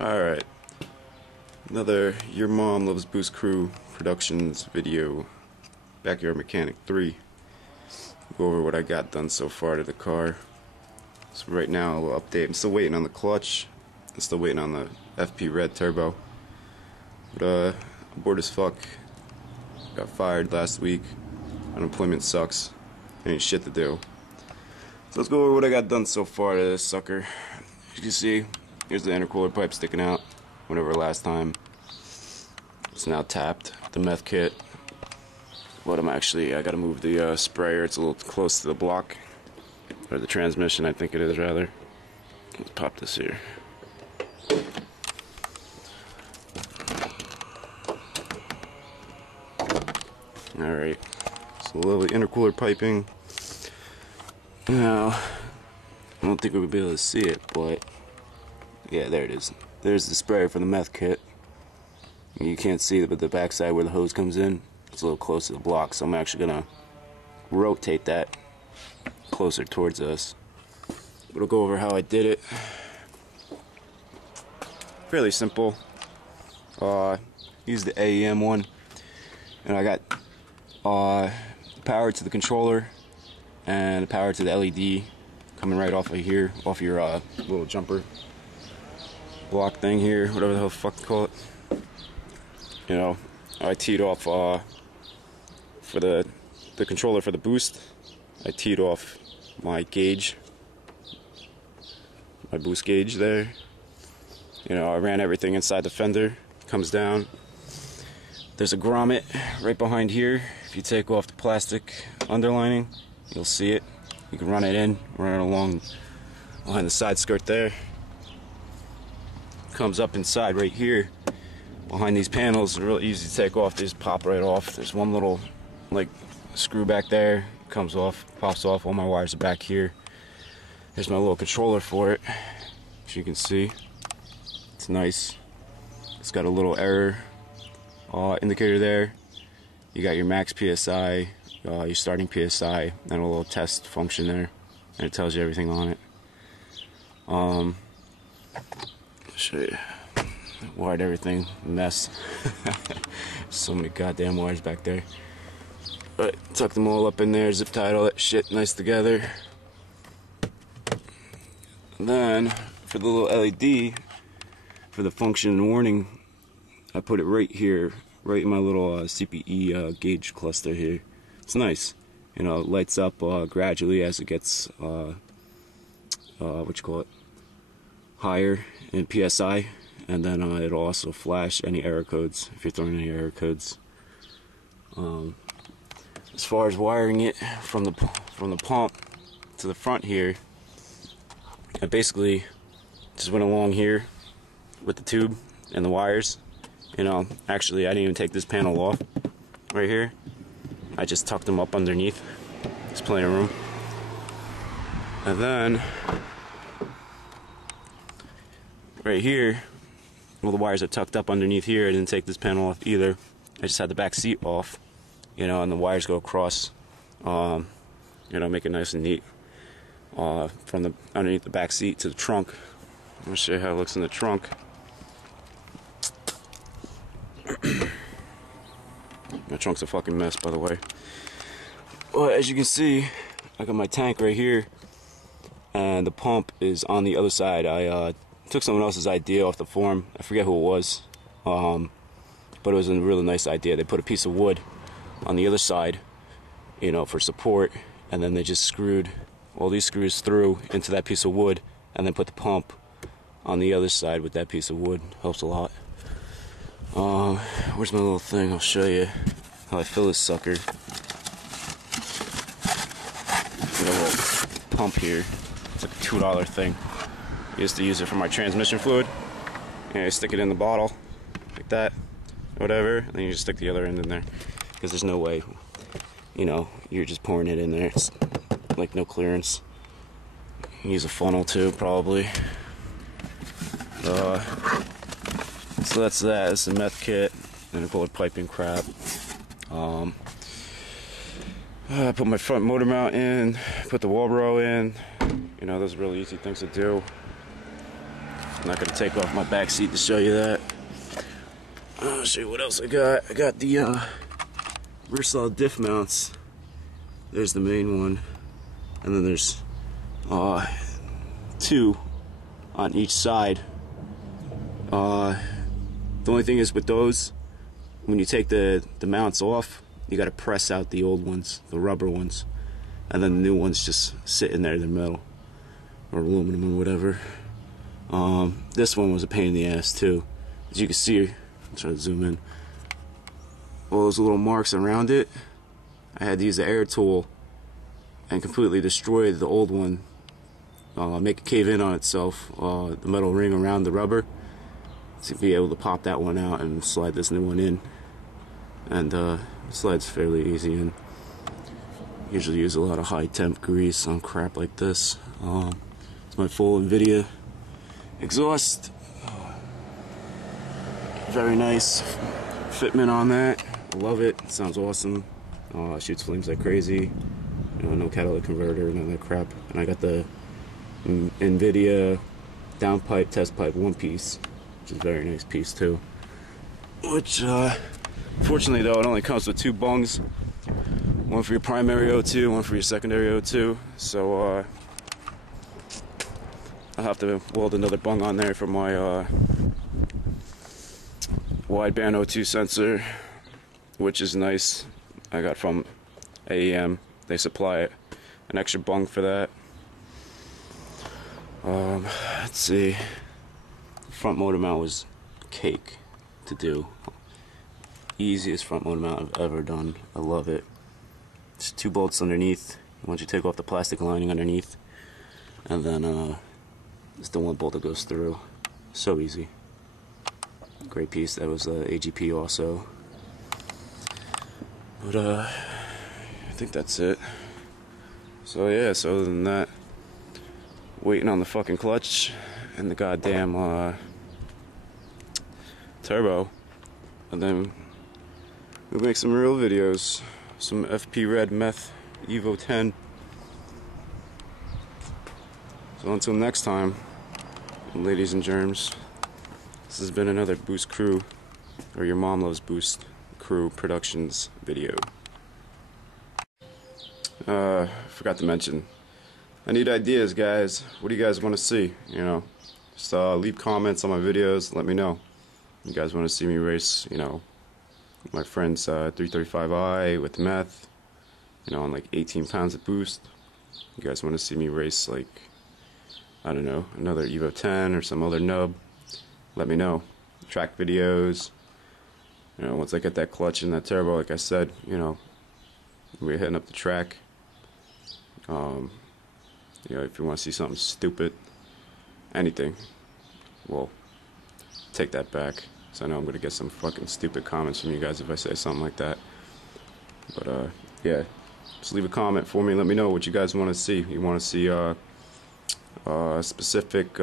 Alright, another Your Mom Loves Boost Crew Productions video, Backyard Mechanic 3. Go over what I got done so far to the car. So right now, a little update. I'm still waiting on the clutch. I'm still waiting on the FP Red Turbo. But I'm bored as fuck. Got fired last week. Unemployment sucks. Ain't shit to do. So let's go over what I got done so far to this sucker. As you can see, here's the intercooler pipe sticking out. Whenever last time. It's now tapped. The meth kit. But I gotta move the sprayer. It's a little close to the block. Or the transmission, I think it is, rather. Let's pop this here. Alright. So lovely intercooler piping. Now, I don't think we'll be able to see it, but yeah, there it is. There's the sprayer for the meth kit. You can't see it, but the backside where the hose comes in, it's a little close to the block, so I'm actually gonna rotate that closer towards us. But I'll go over how I did it. Fairly simple. Use the AEM one, and I got power to the controller and the power to the LED coming right off of here, off your little jumper block thing here, whatever the hell the fuck you call it. You know, I teed off for the controller for the boost. I teed off my gauge, my boost gauge there. You know, I ran everything inside the fender. Comes down. There's a grommet right behind here. If you take off the plastic underlining, you'll see it. You can run it in, run it along behind the side skirt there. Comes up inside right here behind these panels. It's real easy to take off. They just pop right off. There's one little like screw back there, comes off, pops off. All my wires are back here. There's my little controller for it. As you can see, it's nice. It's got a little error indicator there. You got your max PSI, your starting PSI, and a little test function there, and it tells you everything on it. I'll show you. Wired everything, mess. So many goddamn wires back there. But tuck them all up in there, zip tied all that shit nice together. And then for the little LED, for the function and warning, I put it right here, right in my little CPE gauge cluster here. It's nice. You know, it lights up gradually as it gets, higher in PSI. And then it'll also flash any error codes if you're throwing any error codes. As far as wiring it from the pump to the front here, I basically just went along here with the tube and the wires. You know, actually I didn't even take this panel off right here. I just tucked them up underneath. There's plenty of room. And then right here, well, the wires are tucked up underneath here. I didn't take this panel off either. I just had the back seat off, you know, and the wires go across, you know, make it nice and neat from the underneath the back seat to the trunk. I'm gonna show you how it looks in the trunk. My trunk's a fucking mess, by the way. Well, as you can see, I got my tank right here, and the pump is on the other side. I took someone else's idea off the forum. I forget who it was, but it was a really nice idea. They put a piece of wood on the other side, you know, for support, and then they just screwed all these screws through into that piece of wood, and then put the pump on the other side with that piece of wood. Helps a lot. Where's my little thing? I'll show you how I fill this sucker. Got a little pump here. It's like a $2 thing. I used to use it for my transmission fluid. And I stick it in the bottle like that, whatever, and then you just stick the other end in there, because there's no way, you know, you're just pouring it in there. It's like no clearance. You can use a funnel too, probably. So that's that. It's a meth kit and a gold piping crap. I put my front motor mount in, put the Walbro in. You know, those are really easy things to do. I'm not gonna take off my back seat to show you that. I'll show you what else I got. I got the Versal diff mounts. There's the main one, and then there's two on each side. The only thing is with those, when you take the mounts off, you gotta press out the old ones, the rubber ones, and then the new ones just sit in there, they're metal or aluminum or whatever. This one was a pain in the ass too. As you can see, I'll try to zoom in. All those little marks around it, I had to use the air tool and completely destroy the old one, make it cave in on itself, the metal ring around the rubber, to be able to pop that one out and slide this new one in. And it slides fairly easy in. Usually use a lot of high temp grease on crap like this. It's my full NVIDIA exhaust. Very nice fitment on that. I love it. It sounds awesome. Shoots flames like crazy. You know, no catalytic converter, none of that crap. And I got the NVIDIA downpipe test pipe one piece, which is a very nice piece too. Which, fortunately though, it only comes with two bungs. One for your primary O2, one for your secondary O2. So I'll have to weld another bung on there for my wideband O2 sensor, which is nice. I got from AEM. They supply it, an extra bung for that. Let's see. Front motor mount was cake to do. Easiest front motor mount I've ever done. I love it. Just two bolts underneath. Once you take off the plastic lining underneath, and then just the one bolt that goes through. So easy. Great piece. That was AGP also. But I think that's it. So yeah, so other than that, waiting on the fucking clutch and the goddamn turbo, and then we'll make some real videos. Some FP Red Meth Evo 10. So until next time, ladies and germs, this has been another Boost Crew, or Your Mom Loves Boost Crew Productions video. Forgot to mention, I need ideas, guys. What do you guys want to see? You know, just leave comments on my videos. Let me know. You guys want to see me race, you know, my friend's 335i with meth, you know, on like 18 pounds of boost. You guys want to see me race like, I don't know, another Evo 10 or some other nub? Let me know. Track videos. You know, once I get that clutch and that turbo, like I said, you know, we're hitting up the track. You know, if you want to see something stupid, anything, well, take that back. So I know I'm going to get some fucking stupid comments from you guys if I say something like that. But, yeah, just leave a comment for me. Let me know what you guys want to see. You want to see specific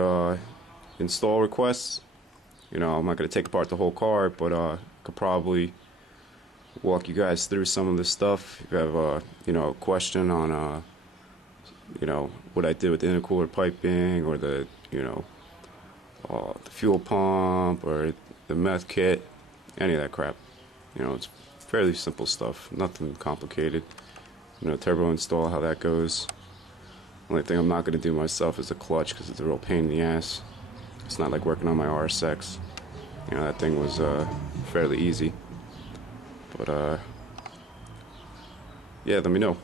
install requests? You know, I'm not going to take apart the whole car, but I could probably walk you guys through some of this stuff. If you have, you know, a question on, you know, what I did with the intercooler piping, or the, you know, the fuel pump, or the meth kit, any of that crap. You know, it's fairly simple stuff, nothing complicated. You know, turbo install, how that goes. Only thing I'm not going to do myself is the clutch, because it's a real pain in the ass. It's not like working on my RSX. You know, that thing was fairly easy. But yeah, let me know.